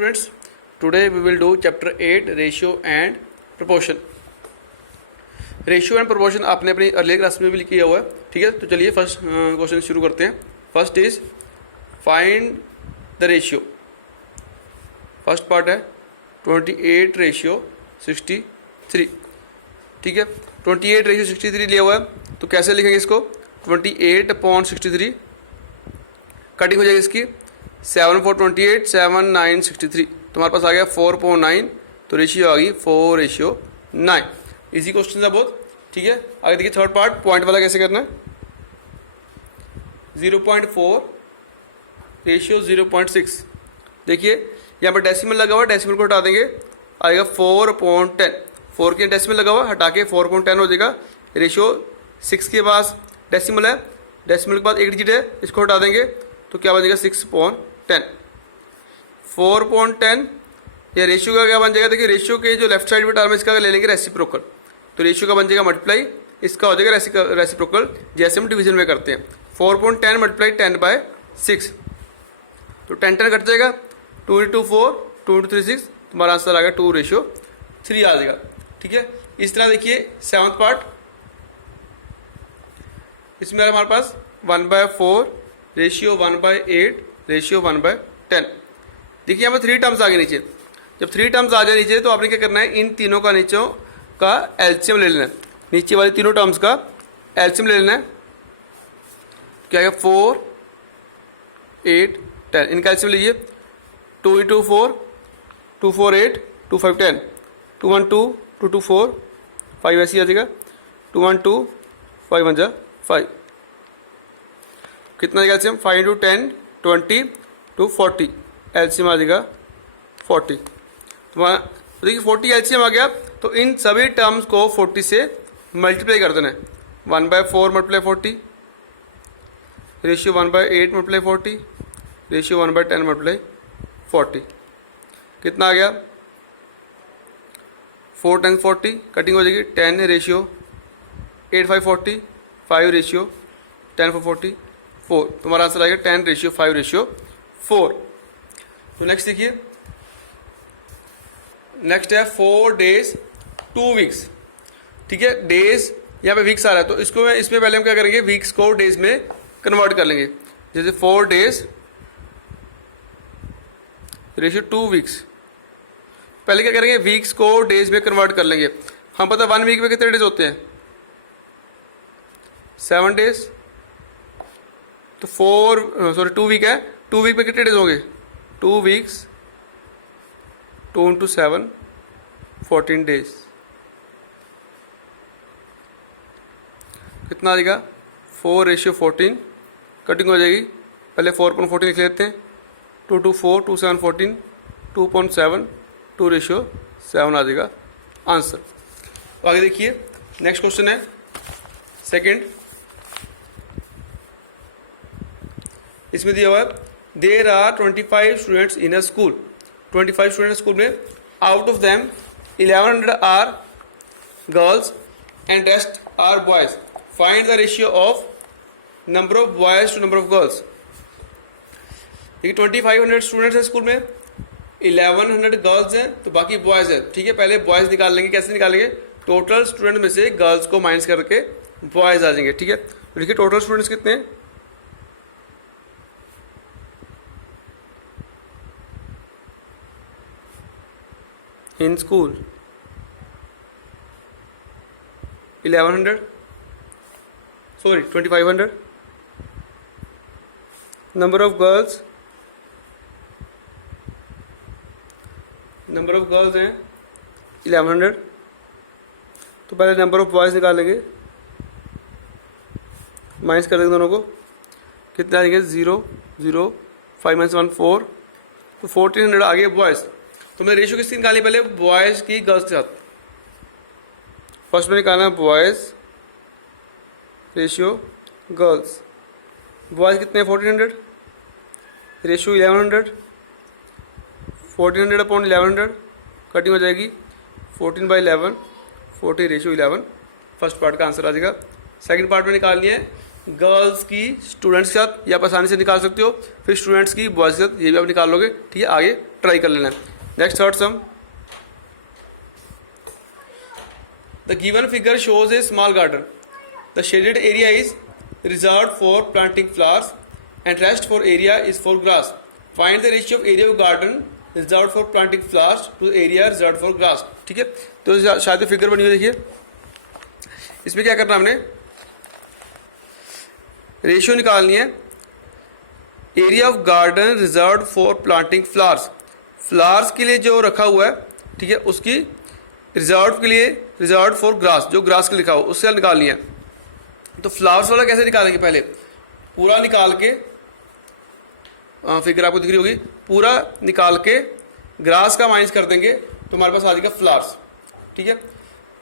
students, today we will do chapter 8 ratio and proportion. Ratio and proportion आपने अपनी earlier class में भी किया हुआ है, ठीक है। तो चलिए फर्स्ट क्वेश्चन शुरू करते हैं। First is find the ratio. First part है 28 रेशियो 63, ठीक है। 28 रेशियो 63 लिया हुआ है, तो कैसे लिखेंगे इसको? 28/63 कटिंग हो जाएगी इसकी 7 4 28 7 9 63, तुम्हारे पास आ गया 4/9, तो रेशियो आ गई 4:9। इजी क्वेश्चन है बहुत, ठीक है। आगे देखिए थर्ड पार्ट, पॉइंट वाला कैसे करना है। 0.4 रेशियो 0.6, देखिए यहाँ पर डेसिमल लगा हुआ है, डेसिमल को हटा देंगे, आएगा 4/10। 4 के डेसिमल लगा हुआ हटा के 4/10 हो जाएगा। रेशियो 6 के पास डेसिमल है, डेसिमल के बाद एक डिजिट है, इसको हटा देंगे तो क्या बन जाएगा 6/10। 4/10 या रेशियो का क्या बन जाएगा? देखिए रेशियो के जो लेफ्ट साइड में टर्म है इसका ले लेंगे रेसिप्रोकल, तो रेशियो का बन जाएगा मल्टीप्लाई, इसका हो जाएगा रेसिप्रोकल, जैसे हम डिवीजन में करते हैं। 4/10 मल्टीप्लाई 10/6, तो 10 कट जाएगा, 2 × 4 2 × 3 6, तुम्हारा आंसर आ गया 2:3 आ जाएगा, ठीक है। इस तरह देखिए सेवंथ पार्ट, इसमें हमारे पास 1/4 रेशियो 1/8 रेशियो 1/10। देखिए यहाँ पर 3 टर्म्स आ गए नीचे। जब 3 टर्म्स आ जाए नीचे तो आपने क्या करना है, इन तीनों का नीचों का एलसीएम ले लेना है। नीचे वाली तीनों टर्म्स का एलसीएम ले लेना है, क्या है 4 8 10, इनका एलसीएम लीजिए। 2 × 4 2 4 8 2 5 10, 2 1 2 2 2 4 5 ऐसी आ जाएगा, 2 1 2 5 1 5, कितना आएगा एलसीएम? 5 × 10 20 to 40, एलसीएम आ जाएगा 40। तुम्हारा देखिए 40 एलसीएम आ गया, तो इन सभी टर्म्स को 40 से मल्टीप्लाई कर देना है। 1/4 multiply 40, ratio 1/8 multiply 40, ratio 1/10 multiply 40, कितना आ गया? 4 × 40 कटिंग हो जाएगी, 10 रेशियो 8 5 40, 5 रेशियो 10 4 40 4, तुम्हारा आंसर आएगा 10:5:4। तो नेक्स्ट देखिए, नेक्स्ट है 4 days 2 weeks, ठीक है। डेज यहाँ पे वीक्स आ रहा है, तो इसको इसमें पहले हम क्या करेंगे, वीक्स को डेज में कन्वर्ट कर लेंगे। जैसे 4 days रेशियो 2 weeks, पहले क्या करेंगे, वीक्स को डेज में कन्वर्ट कर लेंगे। हम पता 1 वीक में कितने डेज होते हैं? 7 days, तो 2 वीक है, 2 वीक में कितने डेज होंगे? 2 weeks 2 × 7 14 days, कितना आ जाएगा? 4:14, कटिंग हो जाएगी, पहले 4/14 लिख लेते हैं, 2 2 4 2 7 14 2.7 2:7 आ जाएगा आंसर। तो आगे देखिए नेक्स्ट क्वेश्चन है सेकंड, इसमें दिया हुआ है there are 25 students in a school. 25 student school में, out of them 1100 are girls and rest are boys, find the ratio of number of boys to number of girls. देखिए 2500 students हैं school में, 1100 girls हैं, तो बाकी boys है, ठीक है। पहले बॉयज निकाल लेंगे, कैसे निकालेंगे? टोटल स्टूडेंट में से गर्ल्स को माइनस करके बॉयज आ जाएंगे, ठीक है। तो देखिए टोटल स्टूडेंट्स कितने हैं? In school 1100, sorry 2500, number of girls हैं 1100, तो पहले नंबर ऑफ बॉयज निकालेंगे, माइनस कर देंगे दोनों को, कितने आ जाएंगे? 0 0 5 - 1 4, तो 1400 आ गए बॉयज। तो मैं रेशियो किसकी निकाली? पहले बॉयज की गर्ल्स के साथ। फर्स्ट में निकालना है बॉयज रेशियो गर्ल्स, बॉयज कितने हैं? 1400, रेशियो 1100, 1400/1100 कटिंग हो जाएगी, 14/11 40 रेशियो 11, फर्स्ट पार्ट का आंसर आ जाएगा। सेकंड पार्ट में निकालनी है गर्ल्स की स्टूडेंट्स के साथ, ये आप आसानी से निकाल सकते हो, फिर स्टूडेंट्स की बॉयज के साथ, ये भी आप निकाल लोगे, ठीक है। आगे ट्राई कर लेना है। Next third sum, the given figure shows a small garden, the shaded area is reserved for planting flowers and rest for area is for grass, find the ratio of area of garden reserve for planting flowers to area reserve for grass. ठीक है, तो शायद figure बनी हुई देखिए, इसमें क्या करना हमने, रेशियो निकालनी है area of garden reserve for planting flowers, flowers के लिए जो रखा हुआ है, ठीक है, उसकी रिजर्व के लिए रिजर्व फॉर ग्रास, जो ग्रास के लिखा हो उससे निकालनी है। तो फ्लावर्स वाला कैसे निकालेंगे, पहले पूरा निकाल के, फिगर आपको दिख रही होगी, पूरा निकाल के ग्रास का माइनस कर देंगे तो हमारे पास आ जाएगा फ्लावर्स। ठीक है,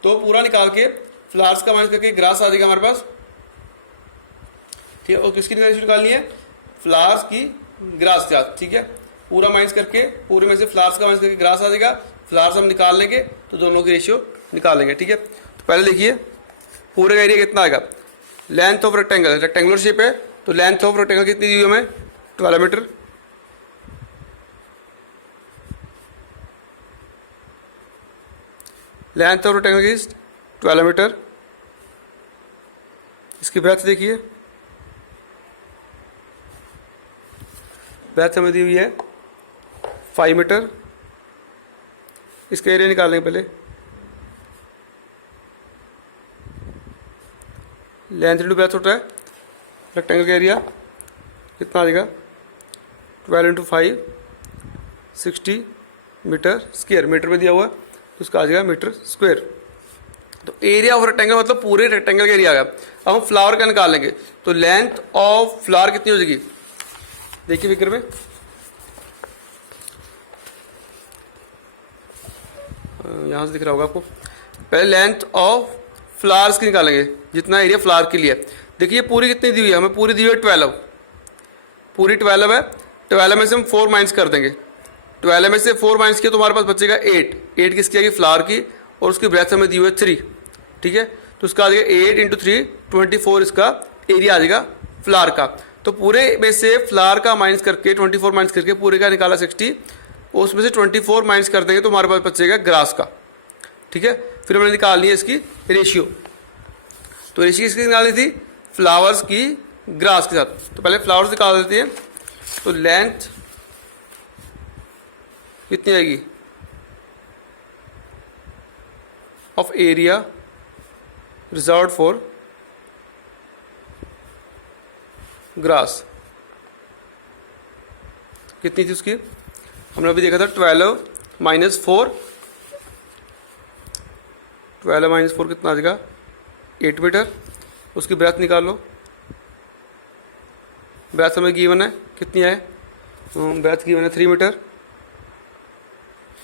तो पूरा निकाल के फ्लावर्स का माइनस करके ग्रास आ जाएगा हमारे पास। ठीक है, और किसकी रेशियो निकालनी है, फ्लावर्स की ग्रास के साथ। ठीक है, पूरा माइनस करके, पूरे में से फ्लावर्स का माइनस करके ग्रास आ जाएगा, फ्लावर्स हम निकाल लेंगे तो दोनों की रेशियो निकाल लेंगे। ठीक है, तो पहले देखिए पूरे का एरिया कितना आएगा, length of rectangle, rectangular shape है तो लेंथ ऑफ रेक्टेंगल कितनी दी हुई हमें, 12 metre. Length of rectangle is 12 metre. इसकी ब्रेथ देखिए, ब्रेथ हमें दी हुई है 5 मीटर। इसका एरिया निकालेंगे पहले, लेंथ इंटू ब्रेथ होता है रेक्टेंगल का एरिया, कितना आ जाएगा 12 इंटू 5 60 मीटर स्क्वायर, मीटर में दिया हुआ है तो उसका आ जाएगा मीटर स्क्वायर। तो एरिया ऑफ रेक्टेंगल मतलब पूरे रेक्टेंगल का एरिया आ गया। अब हम फ्लावर का निकालेंगे तो लेंथ ऑफ फ्लावर कितनी हो जाएगी, देखिए फिगर में, यहां से दिख रहा होगा आपको। पहले लेंथ ऑफ फ्लावर्स की निकालेंगे, जितना एरिया फ्लावर के लिए। देखिए पूरी कितनी दी हुई है, हमें पूरी दी हुई है 12, पूरी 12 है। 12 में से हम 4 माइनस कर देंगे, 12 में से 4 माइनस किया तो हमारे पास बचेगा 8। 8 किसकी आएगी, फ्लावर की, और उसकी ब्रेथ हमें दी हुई है 3। ठीक है, तो उसका आ जाएगा 8 इंटू 3 24 इसका एरिया आ जाएगा फ्लावर का। तो पूरे में से फ्लावर का माइनस करके 24 माइनस करके पूरे का निकाला 60, उसमें से 24 माइनस कर देंगे तो हमारे पास बचेगा ग्रास का। ठीक है, फिर हमने निकालनी है इसकी रेशियो। तो रेशियो किसकी निकालनी थी, फ्लावर्स की ग्रास के साथ। तो पहले फ्लावर्स निकाल देते हैं, तो लेंथ कितनी आएगी of area reserved for grass, कितनी थी उसकी, हमने अभी देखा था 12 माइनस 4, 12 माइनस 4 कितना आ जाएगा 8 मीटर। उसकी ब्रेथ निकाल लो, ब्रेथ हमें गिवन है, कितनी है, ब्रेथ गिवन है 3 मीटर।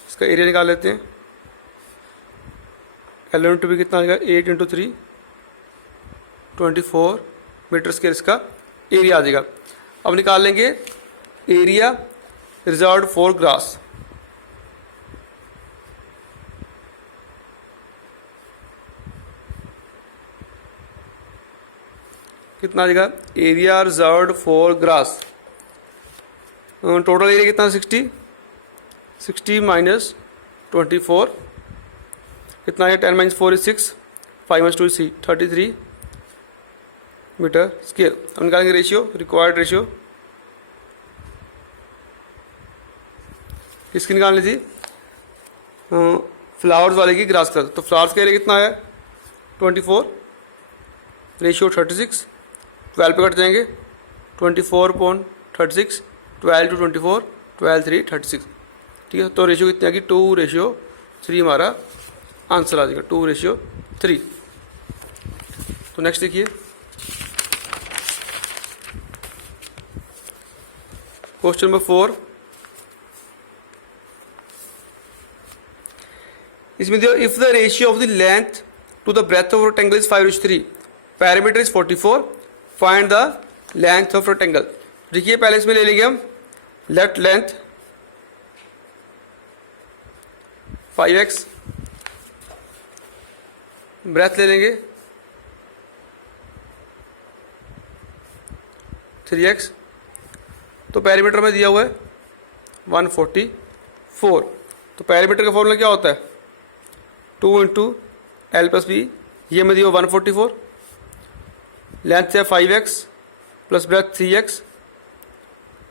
इसका एरिया निकाल लेते हैं, L इंटू भी कितना आएगा 8 इंटू 3 24 मीटर स्क्वायर इसका एरिया आ जाएगा। अब निकाल लेंगे एरिया रिजर्व्ड फॉर ग्रास। कितना आ जाएगा, area reserved for grass, total area कितना 60 माइनस 24 कितना है, 10 minus 4 is 6, 5 minus 2 is 33 metre square. अब निकालेंगे रेशियो, रिक्वायर्ड रेशियो किसकी निकालनी थी, फ्लावर्स वाले की ग्रास का। तो फ्लावर्स का एरिया कितना है 24, रेशियो 36, 12 पे कट जाएंगे, 24/36, 12 टू 24, 12 3 36। ठीक है, तो रेशियो कितनी आ गई 2:3 हमारा आंसर आ जाएगा, 2:3। तो नेक्स्ट देखिए क्वेश्चन नंबर 4, इसमें दिया if the ratio of the length to the breadth of rectangle is 5:3, parameter is 44, find the length of rectangle. देखिए पहले इसमें ले लेंगे हम लेफ्ट लेंथ 5x, ब्रेथ ले लेंगे 3x, तो पैरामीटर में दिया हुआ है 140 4। तो पैरामीटर का फॉर्मूला क्या होता है, 2 इंटू एल प्लस बी, ये में दिया 144, लेंथ है 5x plus breadth 3x,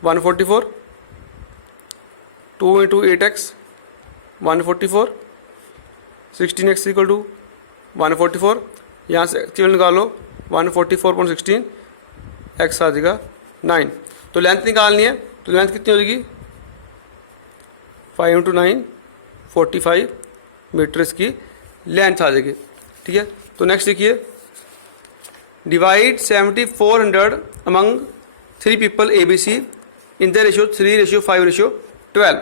144, 2 into 8x 144, 16x equal to 144, यहाँ से एक्चुअल निकालो 144.16, x आ जाएगा 9। तो लेंथ निकालनी है, तो लेंथ कितनी हो जाएगी 5 इंटू 9 45 मीटर इसकी लेंथ आ जाएगी। ठीक है, तो नेक्स्ट देखिए, divide 7400 among 3 people ABC in the ratio 3:5:12।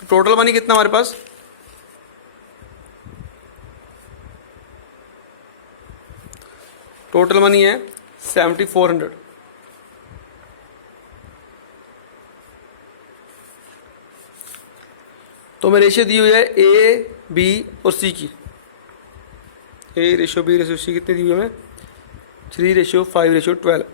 Total money कितना हमारे पास, टोटल मनी है 7400। तो मैं रेशियो दी हुई है A, B और C की, A ratio B ratio C कितनी दी हुई है हमें 3:5:12।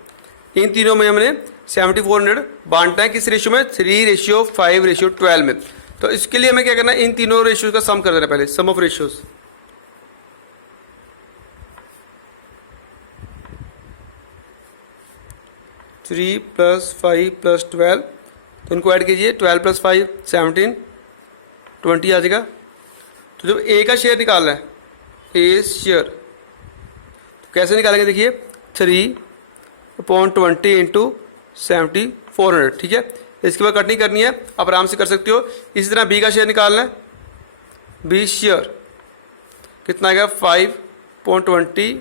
इन तीनों में हमने 7400 बांटना है किस रेशियो में, 3:5:12 में। तो इसके लिए हमें क्या करना है, इन तीनों रेशियो का सम कर देना, पहले sum of ratios. Three plus 5 plus 12, तो इनको ऐड कीजिए, 12 प्लस 5 17, 20 आ जाएगा। तो जब ए का शेयर निकालना है, ए शेयर, तो कैसे निकालेंगे, देखिए 3/20 इंटू 7400। ठीक है, इसके बाद कटनी करनी है, आप आराम से कर सकते हो। इसी तरह बी का शेयर निकालना है, बी शेयर कितना आएगा 5/20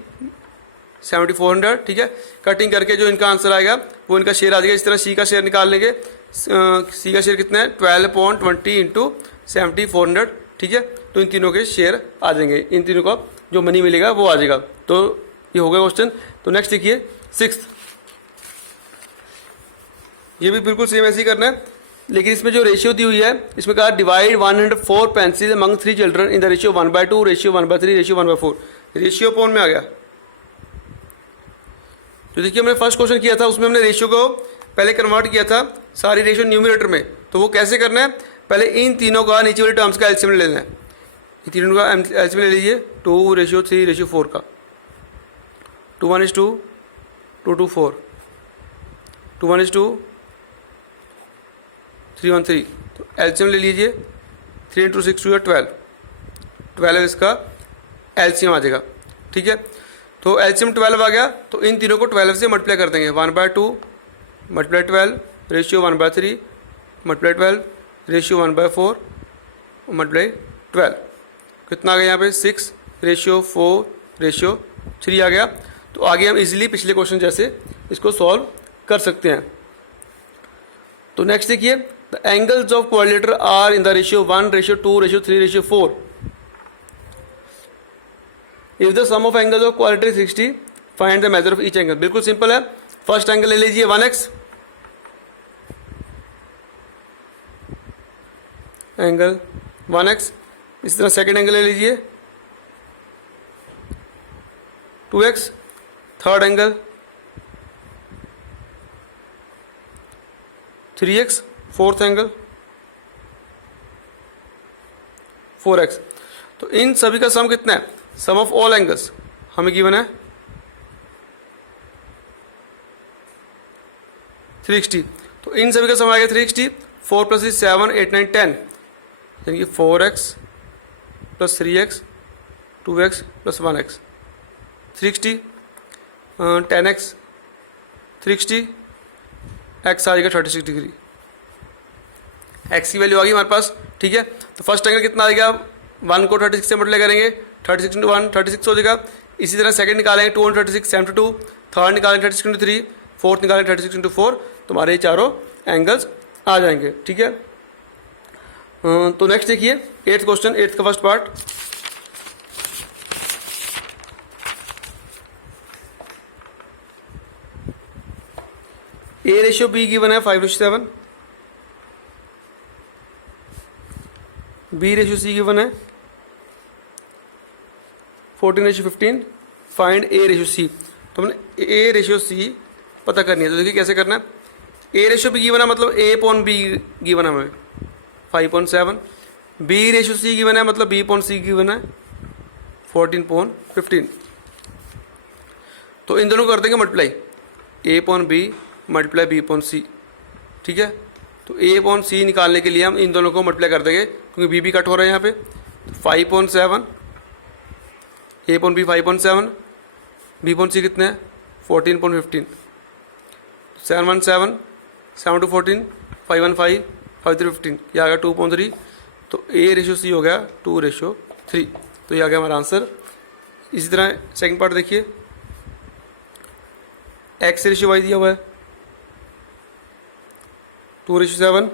7400। ठीक है, कटिंग करके जो इनका आंसर आएगा वो इनका शेयर आ जाएगा। इस तरह सी का शेयर निकाल लेंगे, सी का शेयर कितना है 12/20 इंटू 7400। ठीक है, तो इन तीनों के शेयर आ जाएंगे, इन तीनों का जो मनी मिलेगा वो आ जाएगा। तो ये हो गया क्वेश्चन। तो नेक्स्ट देखिए 6th, ये भी बिल्कुल सेम ऐसे ही करना है, लेकिन इसमें जो रेशियो दी हुई है, इसमें कहा divide 104 pencil among 3 children in the ratio 1/2 ratio 1/3 ratio 1/4। Ratio upon में आ गया। तो देखिए हमने फर्स्ट क्वेश्चन किया था, उसमें हमने रेशियो को पहले कन्वर्ट किया था सारी रेशियो न्यूमरेटर में। तो वो कैसे करना है, पहले इन तीनों का नीचे वाले टर्म्स का एलसीएम लेना है। इन तीनों का एलसीएम ले लीजिए, 2:3:4 का, 2:1:2, 2:4, 2:1:2, 3:1:3। तो एलसीएम ले लीजिए, 3 × 6 = 12, 12 इसका एलसीएम आ जाएगा। ठीक है, तो एलसीएम 12 आ गया, तो इन तीनों को 12 से मल्टीप्लाई कर देंगे, 1/2 multiply 12 ratio 1/3 multiply 12 ratio 1/4 multiply 12। कितना आ गया यहाँ पे 6:4:3 आ गया। तो आगे हम इजीली पिछले क्वेश्चन जैसे इसको सॉल्व कर सकते हैं। तो नेक्स्ट देखिए, the angles of quadrilateral are in the ratio 1:2:3:4। If the sum of angles of quadrilateral is 60, find the measure of each angle. बिल्कुल सिंपल है, फर्स्ट एंगल ले लीजिए 1x, एंगल 1x। इस तरह सेकेंड एंगल ले लीजिए 2x, third angle 3x, fourth angle 4x। तो इन सभी का सम कितना है, सम ऑफ ऑल एंगल्स हमें गिवन है 360। तो इन सभी का सम आएगा 360, 4 + 3 7 8 9 10, यानी कि 4x + 3x 2x + 1x 360, 10x 360, x आ जाएगा 36 डिग्री। x की वैल्यू आ गई हमारे पास। ठीक है, तो फर्स्ट एंगल कितना आएगा, 1 को 36 से मल्टीप्लाई करेंगे, 36 × 1 36 हो जाएगा। इसी तरह सेकंड निकालेंगे 2 × 36 72, थर्ड निकालेंगे 36 × 3, फोर्थ निकालेंगे 36 × 4। तो हमारे चारों एंगल्स आ जाएंगे। ठीक है, तो नेक्स्ट देखिए 8th क्वेश्चन, 8th का first part. A ratio be given है 5:7, बी रेशियो सी गिवन है 14:15, फाइंड ए रेशियो सी। तो हमने ए रेशियो सी पता करनी है। तो देखिए कैसे करना है, ए रेशियो बी गिवन है, मतलब ए अपॉन बी गिवन है हमें 5.7, बी रेशियो सी गिवन है, मतलब बी अपॉन सी गिवन है 14.15। तो इन दोनों को कर देंगे multiply, A upon B multiply B upon C, ठीक है। तो ए अपॉन सी निकालने के लिए हम इन दोनों को मल्टीप्लाई कर देंगे, क्योंकि बी कट हो रहा है यहाँ पे। तो 5.7 ए अपॉन बी 5.7, बी अपॉन सी कितने हैं 14.15, 717 7 to 14 515 5 3 15, यह आ गया 2.3। तो ए रेशियो सी हो गया 2:3। तो यह आ गया हमारा आंसर। इसी तरह सेकंड पार्ट देखिए, एक्स रेशियो वाई दिया हुआ है 2:7,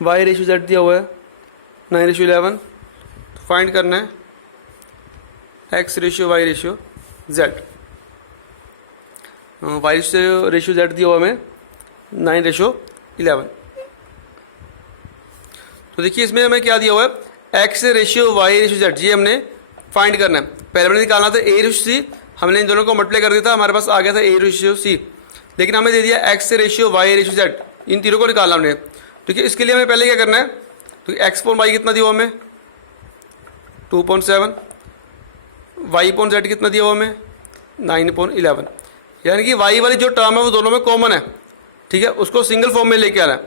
वाई रेशियो जेड दिया हुआ है 9:11। तो फाइंड करना है x ratio Y ratio z. Y ratio z दिया हुआ हमें 9:11। तो देखिए इसमें हमें क्या दिया हुआ है, x ratio Y ratio z, ये हमने फाइंड करना है। पहले हमने निकालना था ए रेशियो सी, हमने इन दोनों को मल्टीप्लाई कर दिया था, हमारे पास आ गया था ए रेशियो सी। लेकिन हमें दे दिया X ratio Y ratio Z, इन तीनों को निकालना हमने। ठीक है, इसके लिए हमें पहले क्या करना है, तो एक्स पॉन वाई कितना दिया हुआ हमें 2.7, वाई पॉन जेड कितना दिया हुआ हमें 9.11। यानी कि वाई वाली जो टर्म है वो दोनों में कॉमन है, ठीक है, उसको सिंगल फॉर्म में लेके आना है।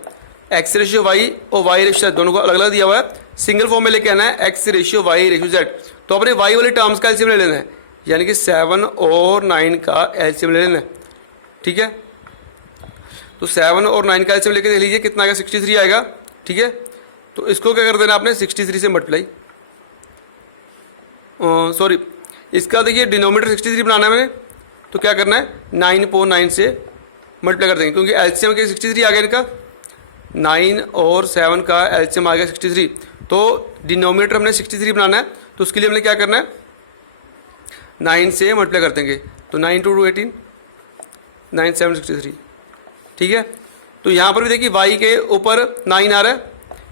एक्स रेशियो वाई और वाई रेशियो जेड दोनों को अलग अलग दिया हुआ है, सिंगल फॉर्म में लेके आना है x ratio Y ratio z. तो अपने वाई वाली टर्म्स का एलसीएम ले लेना है, यानी कि 7 और 9 का एलसीएम ले लेना है, ठीक है। तो 7 और 9 का एलसीएम लेके देख लीजिए कितना आएगा, 63 आएगा, ठीक है। तो इसको क्या कर देना आपने 63 से मल्टीप्लाई, सॉरी इसका देखिए डिनोमिनेटर 63 बनाना है मैंने, तो क्या करना है 9.9 से मल्टीप्लाई कर देंगे, क्योंकि एलसीएम के 63 आ गया इनका, 9 और 7 का एलसीएम आ गया 63। तो डिनोमिनेटर हमने 63 बनाना है, तो उसके लिए हमने क्या करना है 9 से मल्टीप्लाई कर देंगे। तो 9 × 2 18, 9 7 63, ठीक है। तो यहाँ पर भी देखिए y के ऊपर 9 आ रहा है,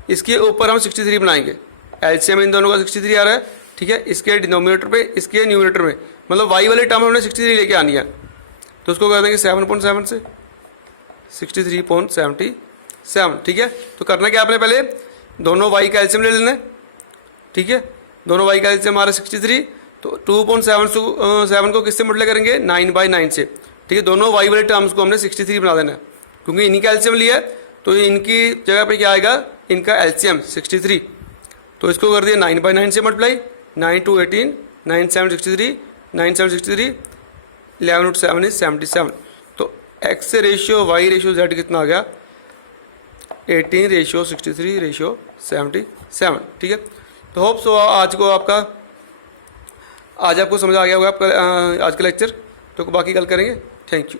इसके ऊपर हम 63 बनाएंगे, एलसीएम इन दोनों का 63 आ रहा है, ठीक है। इसके डिनोमिनेटर पे, इसके न्यूमिनेटर में, मतलब y वाले टर्म हमने 63 लेके आनी है। तो उसको कर देंगे 7.7 से 63.77, ठीक है। तो करना क्या आपने, पहले दोनों y का एलसीएम ले लेना है, ठीक है। दोनों y का एलसीएम हमारा 63, तो 2.7 को किससे मल्टीप्लाई करेंगे 9/9 से, ठीक है। दोनों y वाले टर्म्स को हमने 63 बना देना है, क्योंकि इन्हीं का एलसीएम लिया है, तो इनकी जगह पे क्या आएगा, इनका एलसीएम 63। तो इसको कर दिया 9/9 से मल्टीप्लाई, 9 × 2 18, 9 7 63, 9 7 63, 11 × 7 is 77। तो x ratio Y ratio z कितना आ गया 18:63:77, ठीक है। तो होप सो आज आपको समझ आ गया होगा आपका आज का लेक्चर। तो बाकी कल करेंगे। Thank you.